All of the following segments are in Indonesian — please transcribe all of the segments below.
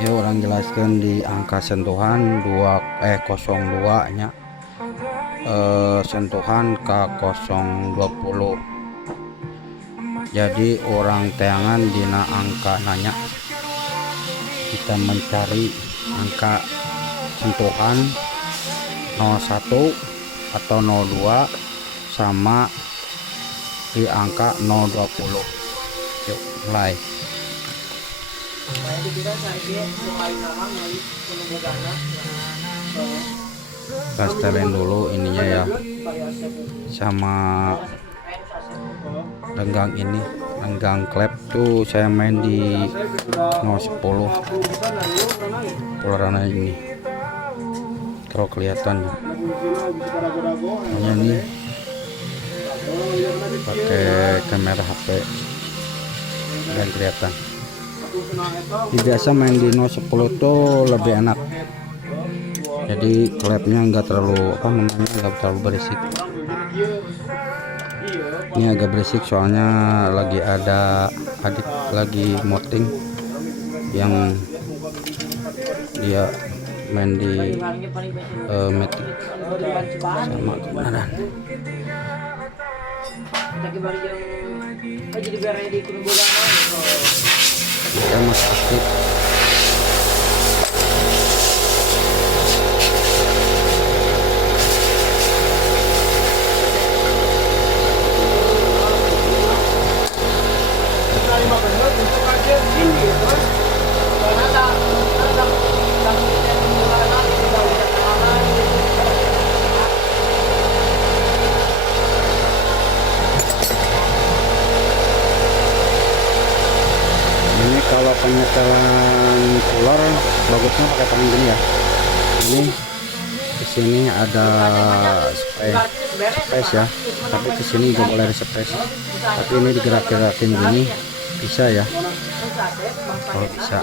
Ya orang jelaskan di angka sentuhan 02 nya, sentuhan ke 020. Jadi orang teangan dina angka nanya kita mencari angka sentuhan 01 atau 02 sama di angka 020. Yuk mulai. Kita setelin dulu ininya ya, sama lenggang ini, lenggang klep tuh saya main di 010 polarana ini. Kalau kelihatan ya, ini pakai kamera HP dan kelihatan. Biasa main di 010 tuh lebih enak, jadi klepnya nggak terlalu nggak terlalu berisik. Ini agak berisik soalnya lagi ada adik lagi moting yang dia main di Matic sama kebenaran. Kita masih aktif. Ini kalau penyetelan cooler bagusnya pakai tangan gini ya. Ini di sini ada space ya, tapi di sini nggak boleh ada space. Tapi ini digerak-gerakin gini bisa ya, kalau bisa.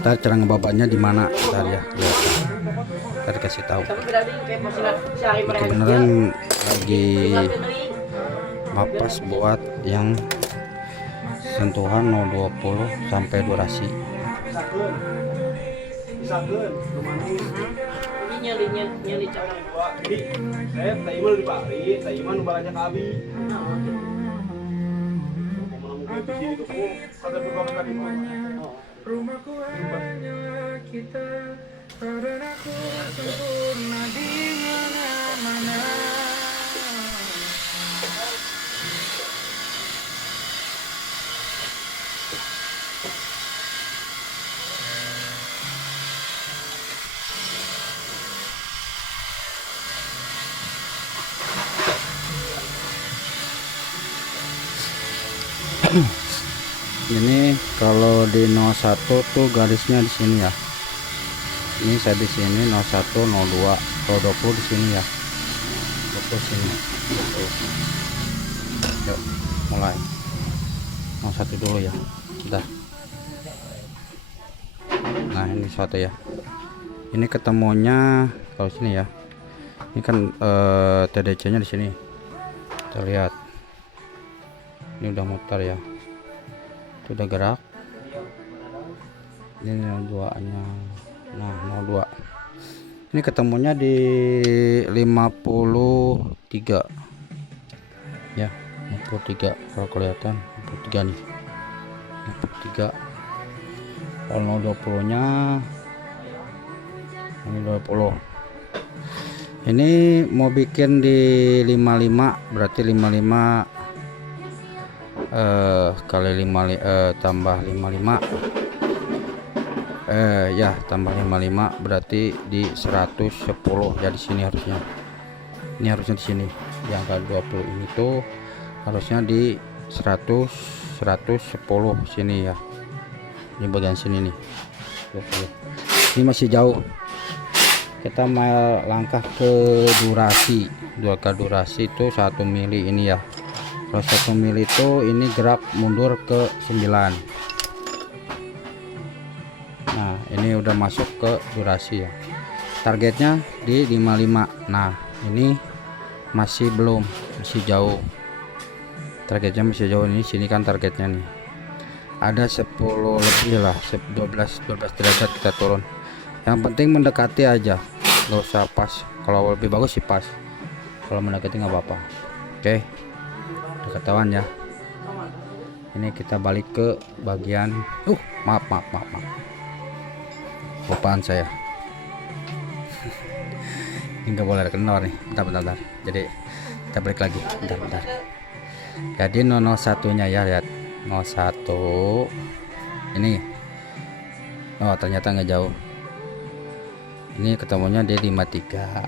Ntar cara ngebabanya di mana ntar ya, ntar kasih tahu. Kebenaran lagi mapas buat yang sentuhan 020 sampai durasi. Rumahku hanya kita, dan aku sempurna di mana-mana. Ini kalau di 01 tuh garisnya di sini ya. Ini saya di sini 01, 02, kalau 20 di sini ya. 20 sini. Yuk, mulai. 01 dulu ya. Udah. Nah, ini satu ya. Ini ketemunya kalau sini ya. Ini kan TDC-nya di sini. Kita lihat. Ini udah muter ya. Itu udah gerak. Ini 02 nya. Nah, 02 ini ketemunya di 53 ya, 53 kalau kelihatan 53 nih, 53. Kalau 020 nya ini 20. Ini mau bikin di 55, berarti 55 kali 5 tambah 55 ya tambah 55 berarti di 110 ya. Di sini harusnya, ini harusnya di sini di angka 20 ini tuh harusnya di 110 sini ya. Ini bagian sini nih 20. Ini masih jauh, kita mau langkah ke durasi. Ke durasi itu 1 mili ini ya. Kalau 1 mili itu ini gerak mundur ke 9. Nah, ini udah masuk ke durasi ya. Targetnya di 55. Nah, ini masih belum, masih jauh. Targetnya masih jauh. Ini sini kan targetnya nih. ada 10 lebih lah, 12 derajat kita turun. Yang penting mendekati aja, nggak usah pas. Kalau lebih bagus sih pas, kalau mendekati nggak apa-apa. Oke, udah ketahuan ya. Ini kita balik ke bagian maaf lupaan saya. Ini nggak boleh kendor nih, bentar. Jadi kita balik lagi, bentar. Jadi 001 nya ya, lihat 01 ini. Oh ternyata nggak jauh, ini ketemunya di 53.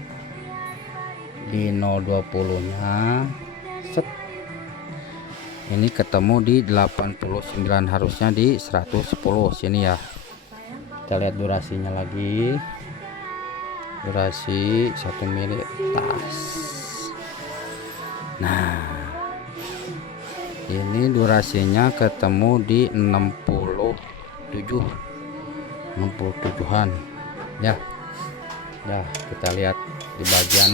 Di 020 nya set, ini ketemu di 89, harusnya di 110 sini ya. Kita lihat durasinya lagi, durasi 1 mili tas. Nah ini durasinya ketemu di 67an ya. Nah kita lihat di bagian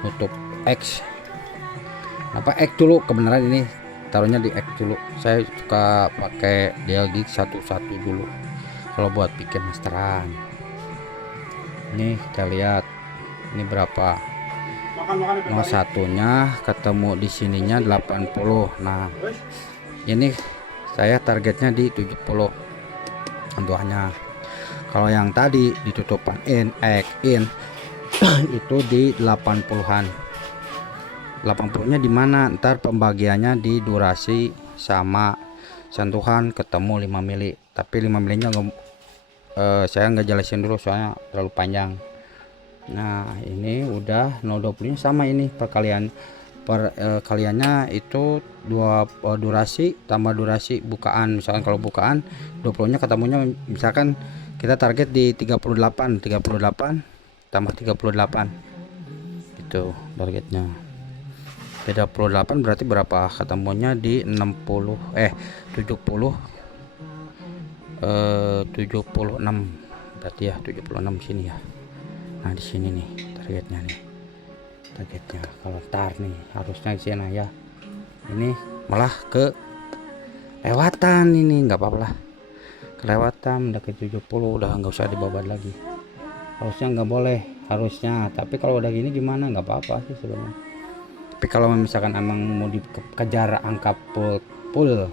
nutup X. Apa X dulu, kebenaran ini taruhnya di X dulu. Saya suka pakai DLG 11 dulu kalau buat bikin masteran. Ini kita lihat ini berapa. 01 nya ketemu di sininya 80. Nah ini saya targetnya di 70 tentuannya. Kalau yang tadi ditutupan in itu di 80-an. 80 nya di mana? Ntar pembagiannya di durasi sama sentuhan ketemu 5 mili. Tapi 5 milinya saya nggak jelasin dulu soalnya terlalu panjang. Nah ini udah 020 sama ini perkaliannya itu durasi tambah durasi bukaan. Misalkan kalau bukaan 20 nya ketemunya misalkan kita target di 38 tambah 38 itu targetnya. 38 berarti berapa? Ketemunya di 70 76 berarti ya 76 sini ya. Nah di sini nih targetnya kalau tar nih harusnya di sini ya. Ini malah ke lewatan, ini nggak apa-apa lah, kelewatan udah ke 70, udah nggak usah dibabat lagi. Harusnya nggak boleh harusnya, tapi kalau udah gini gimana, nggak apa-apa sih sebenarnya. Tapi kalau misalkan emang mau dikejar angka full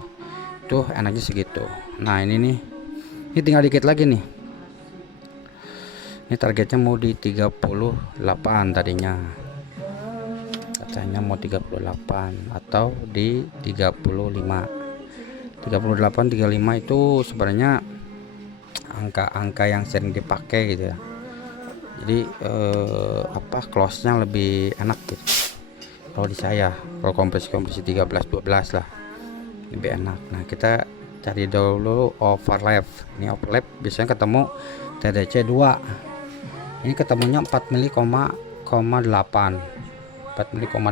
tuh enaknya segitu. Nah ini tinggal dikit lagi nih. Ini targetnya mau di 38 tadinya, katanya mau 38 atau di 35 itu sebenarnya angka yang sering dipakai gitu ya. Jadi close nya lebih enak gitu kalau di saya. Kalau kompresi 13-12 lah lebih enak. Nah kita cari dulu overlap. Ini overlap biasanya ketemu TDC 2. Ini ketemunya 4 mili, 4 mili, 4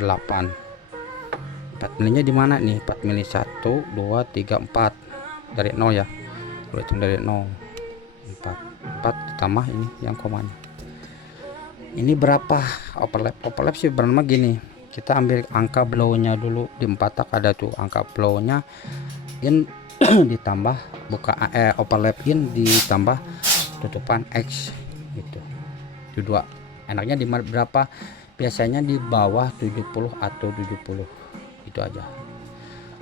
milinya di mana nih? 4 mili 1 2 3 4 dari 0 ya. Kalau hitung dari 0 4 tambah ini yang komanya. Ini berapa overlap sih bernama gini. Kita ambil angka blow-nya dulu di 4 tak ada tuh angka blow-nya in ditambah overlap in ditambah tutupan X gitu. Itu dua. Enaknya di berapa? Biasanya di bawah 70 atau 70 itu aja.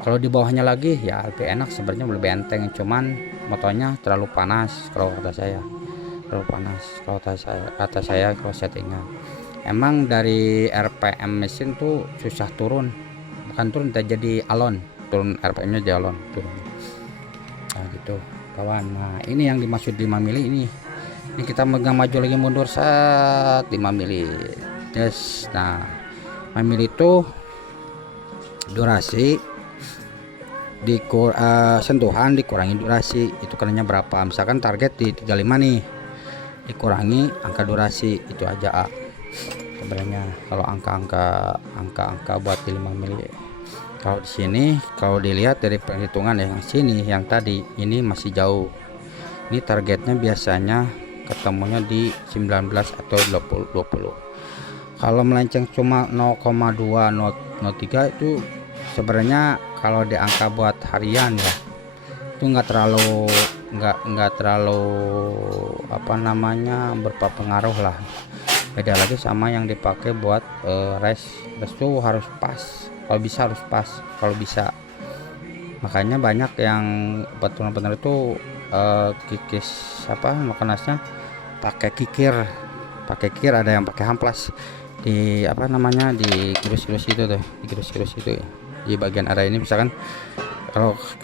Kalau di bawahnya lagi ya lebih enak sebenarnya, lebih enteng, cuman motornya terlalu panas kalau kata saya. Terlalu panas kalau kata saya kalau settingan. Emang dari RPM mesin tuh susah turun, bukan turun jadi alon, turun RPM nya jadi alon turun. Nah gitu kawan. Nah ini yang dimaksud 5 mili ini kita megang maju lagi mundur saat 5 mili yes. Nah 5 mili itu durasi sentuhan dikurangi durasi, itu karena berapa? Misalkan target di 35 nih, dikurangi angka durasi, itu aja sebenarnya. Kalau angka buat di 5 mili. Kalau di sini kalau dilihat dari perhitungan yang sini yang tadi ini masih jauh. Ini targetnya biasanya ketemunya di 19 atau 20. Kalau melenceng cuma 0,2 0,3 itu sebenarnya kalau di angka buat harian ya itu itu nggak terlalu apa namanya berpengaruh lah. Beda lagi sama yang dipakai buat res tuh harus pas, kalau bisa harus pas kalau bisa. Makanya banyak yang petualang itu kikis apa makanannya pakai kikir, ada yang pakai hamplas di apa namanya di girus-girus itu tuh, di bagian area ini. Misalkan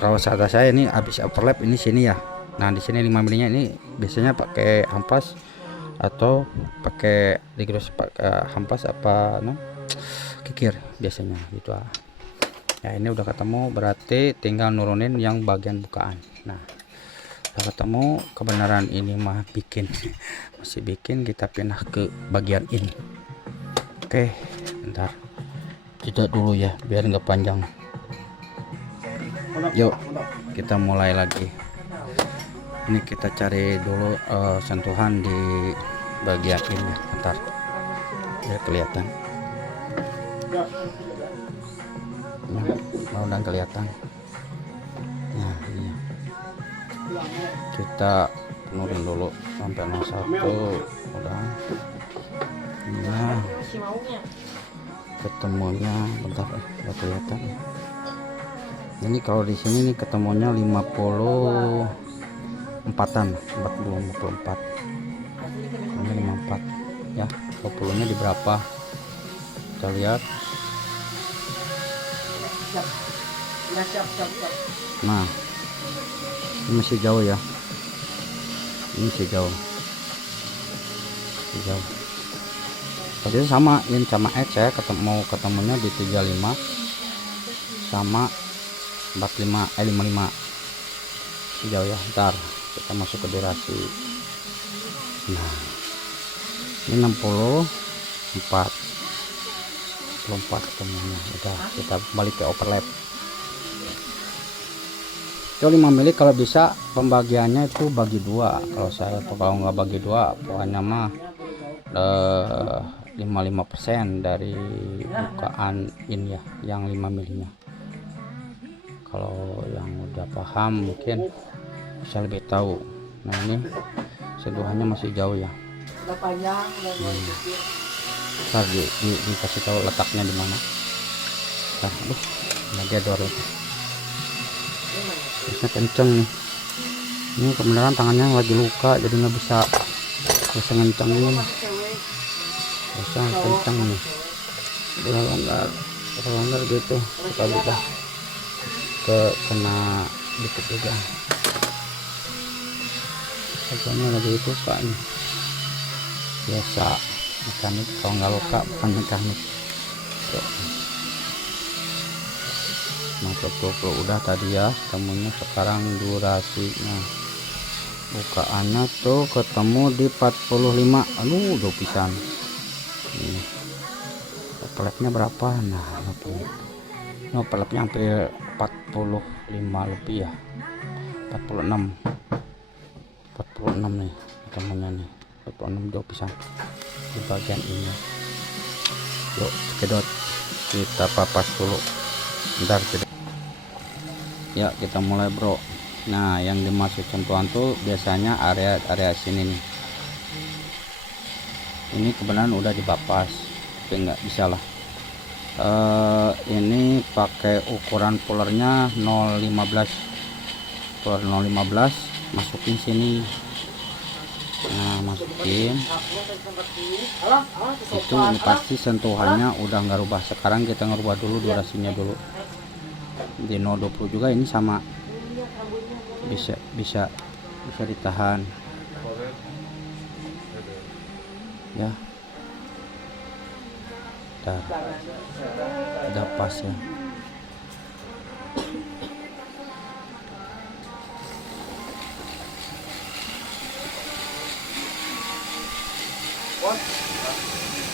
kalau saat saya ini habis overlap ini sini ya, nah di sini 5 milinya ini biasanya pakai hamplas atau pakai digirus pakai hamplas apa kikir biasanya gitu. Ya ini udah ketemu, berarti tinggal nurunin yang bagian bukaan. Nah udah ketemu, kebenaran ini mah masih bikin, kita pindah ke bagian ini. Oke, bentar jeda dulu ya biar nggak panjang. Yuk kita mulai lagi. Ini kita cari dulu sentuhan di bagian ini, bentar biar kelihatan. Mudah-mudahan kelihatan. Nah ini kita penuhin dulu sampai 01 udah. Nah ketemunya bentar udah kelihatan. Ini kalau di sini nih ketemunya 54-an, 54. Ini 54 ya. 20 nya di berapa kita lihat. Nah ini masih jauh ya, ini masih jauh. Tadi sama ini sama X saya ketemunya di 35 sama 55 55 jauh ya. Ntar kita masuk ke durasi. Nah ini 64 ketemunya. Udah kita balik ke overlap. Itu 5 mili kalau bisa pembagiannya itu bagi 2 kalau saya, atau kalau nggak bagi 2 pokoknya mah 55% dari bukaan ini ya, yang 5 milinya. Kalau yang udah paham mungkin bisa lebih tahu. Nah ini sentuhannya masih jauh ya. Ntar dikasih tahu letaknya di mana. Nah, lagi ada orang ini kenceng nih. Ini kebenaran tangannya lagi luka jadi nggak bisa ngencengin. Bisa kenceng nih. Langgar gitu. Kita kena dikit juga. Agaknya lagi itu soalnya biasa mekanik, kalau nggak luka bukan mekanik. Masuk 20 udah tadi ya temunya. Sekarang durasinya bukaannya tuh ketemu di 45. Aduh udah pisan ini. Overlapnya berapa? Nah ini overlapnya hampir 45 lebih ya, 46 nih temunya nih, 46 jauh pisan di bagian ini. Yuk kedot kita papas dulu bentar ya, kita mulai bro. Nah yang dimaksud sentuhan tuh biasanya area sini nih. Ini kebenaran udah dipapas tapi nggak bisa lah. Ini pakai ukuran pulernya 015, puler 015, masukin sini. Nah masukin itu, ini pasti sentuhannya udah nggak rubah. Sekarang kita ngerubah dulu durasinya dulu di 020 juga. Ini sama, bisa ditahan ya. Udah pas ya.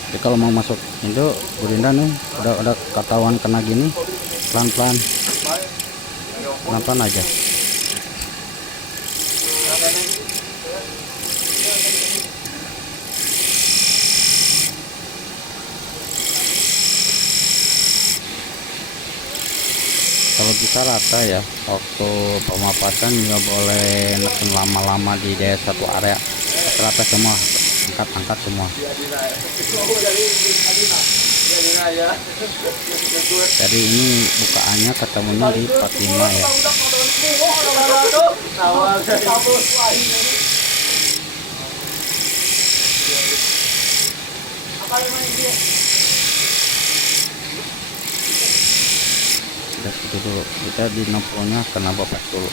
Jadi kalau mau masuk itu Burinda nih udah ketahuan kena gini, pelan-pelan aja. Kalau kita rata ya, waktu pemapasan nggak boleh neken lama-lama di daerah satu area, rata semua, angkat semua. Jadi ini bukaannya ketemunya di 45 ya. Udah gitu dulu, kita di 60 nya kena bapak dulu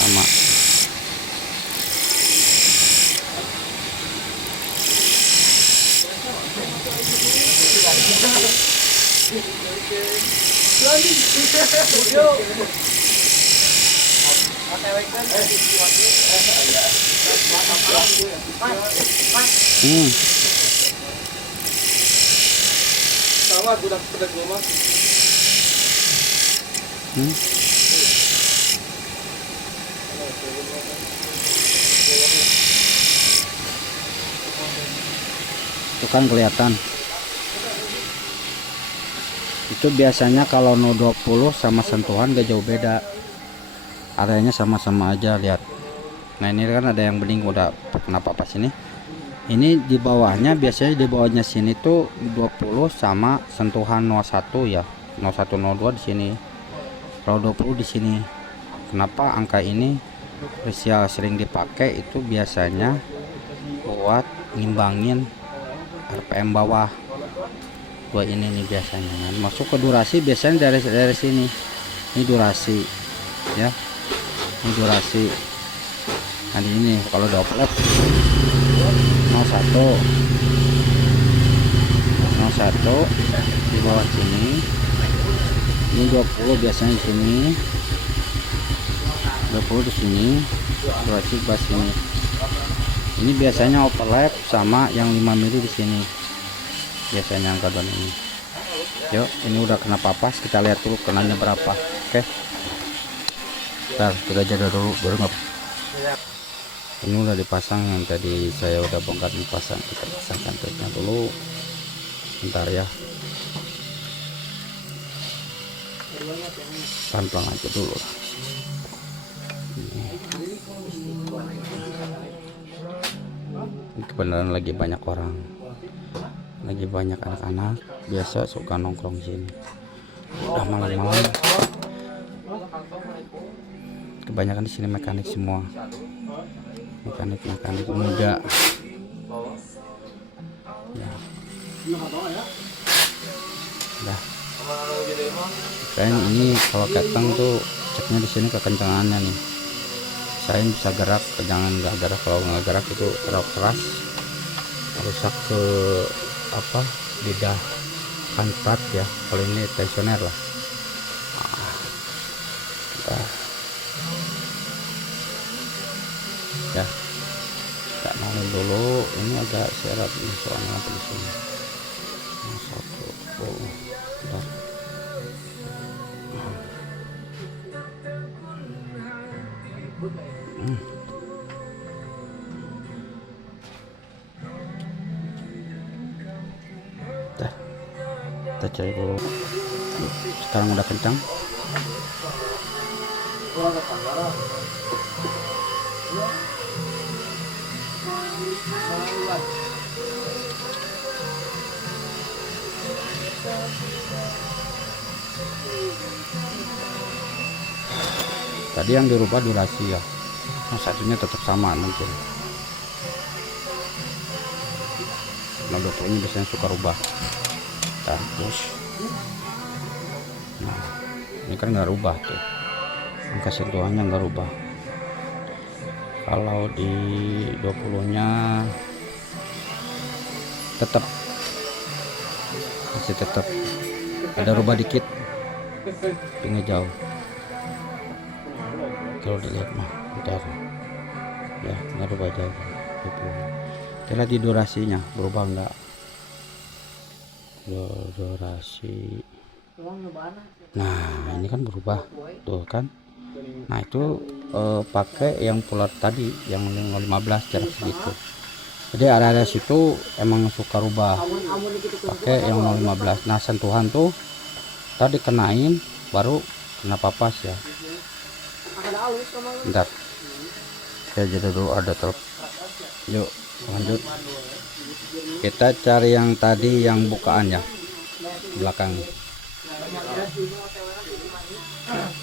sama. Sama budak pedas gua mah. Itu kan kelihatan. Itu biasanya kalau no 20 sama sentuhan gak jauh beda, areanya sama-sama aja, lihat. Nah ini kan ada yang bening udah kenapa pas ini di bawahnya, biasanya di bawahnya sini tuh 20 sama sentuhan 01 ya, 01 02 di sini, kalau 20 di sini. Kenapa angka ini spesial sering dipakai? Itu biasanya buat ngimbangin RPM bawah. Dua ini nih biasanya kan masuk ke durasi, biasanya dari sini. Ini durasi ya, ini durasi. Nah ini kalau doublet 01 di bawah sini, ini 20 biasanya di sini, 20 di sini, durasi bawah sini. Ini biasanya overlap sama yang 5 mili di sini, biasanya angka don ini. Yuk, ini udah kena papas, kita lihat dulu kenanya berapa. Oke, ntar kita jaga dulu baru nggak. Ini udah dipasang, yang tadi saya udah bongkar dipasang, kita pasangkan triknya dulu bentar ya, pelan-pelan aja dulu. Ini kebenaran lagi banyak orang, lagi banyak anak-anak biasa suka nongkrong sini. Udah malam-malam, kebanyakan di sini mekanik semua, mekanik muda ya. Udah kayaknya ini kalau keteng tuh ceknya di sini kekencangannya nih, saya bisa gerak, jangan nggak gerak. Kalau nggak gerak itu terlalu keras, rusak ke apa lidah kan prat ya. Kalau ini tensioner lah. Ya, kita nolin dulu. Ini agak seret nih soalnya di sini. Satu, udah. Kita cari dulu. Sekarang udah kencang. Tadi yang dirubah durasi ya, nah, satunya tetap sama mungkin. Nah, dokternya biasanya suka rubah. Terus nah, ini kan nggak rubah tuh, angka sentuhannya nggak rubah. Kalau di 20 nya tetap masih tetap ada rubah dikit, tapi jauh. Kalau dilihat mah bentar ya, nggak rubah jauh. 20. Kita lihat di durasinya berubah nggak, durasi. Nah ini kan berubah tuh kan. Nah itu pakai yang pulat tadi yang 15 jarak segitu. Jadi area situ emang suka rubah pakai yang 15. Nah sentuhan tuh tadi kenain baru kenapa pas ya. Bentar, saya jadi dulu ada telepon. Yuk lanjut, kita cari yang tadi yang bukaannya belakang.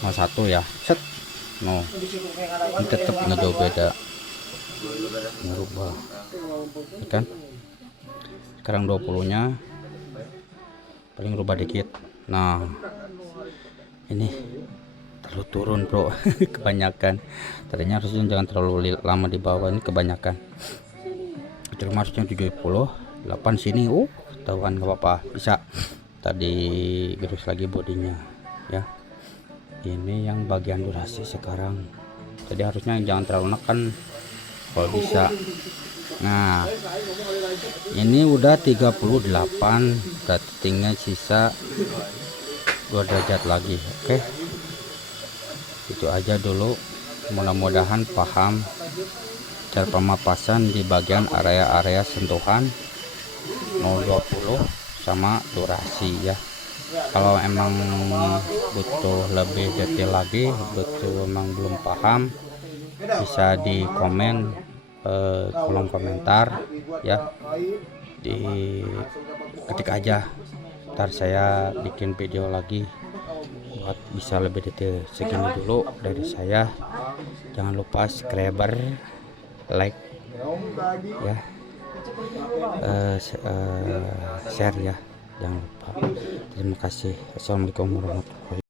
Nah, satu ya, set. No, ini tetap nggak jauh beda, merubah kan. Sekarang 20 nya paling rubah dikit. Nah ini terlalu turun bro. Kebanyakan tadinya harusnya jangan terlalu lama di bawah, ini kebanyakan. Cuma harusnya 78 sini. Tahuan nggak apa-apa, bisa. Tadi gerus lagi bodinya ya. Ini yang bagian durasi sekarang. Jadi harusnya jangan terlalu nekan kalau bisa. Nah ini udah 38, berarti tinggal sisa 2 derajat lagi. Oke, itu aja dulu. Mudah-mudahan paham cara pemapasan di bagian area-area sentuhan 020 sama durasi ya. Kalau emang butuh lebih detail lagi, betul emang belum paham, bisa di komen kolom komentar ya, di ketik aja, ntar saya bikin video lagi buat bisa lebih detail. Segini dulu dari saya, jangan lupa subscriber, like ya, share ya, jangan lupa. Terima kasih. Assalamualaikum warahmatullahi wabarakatuh.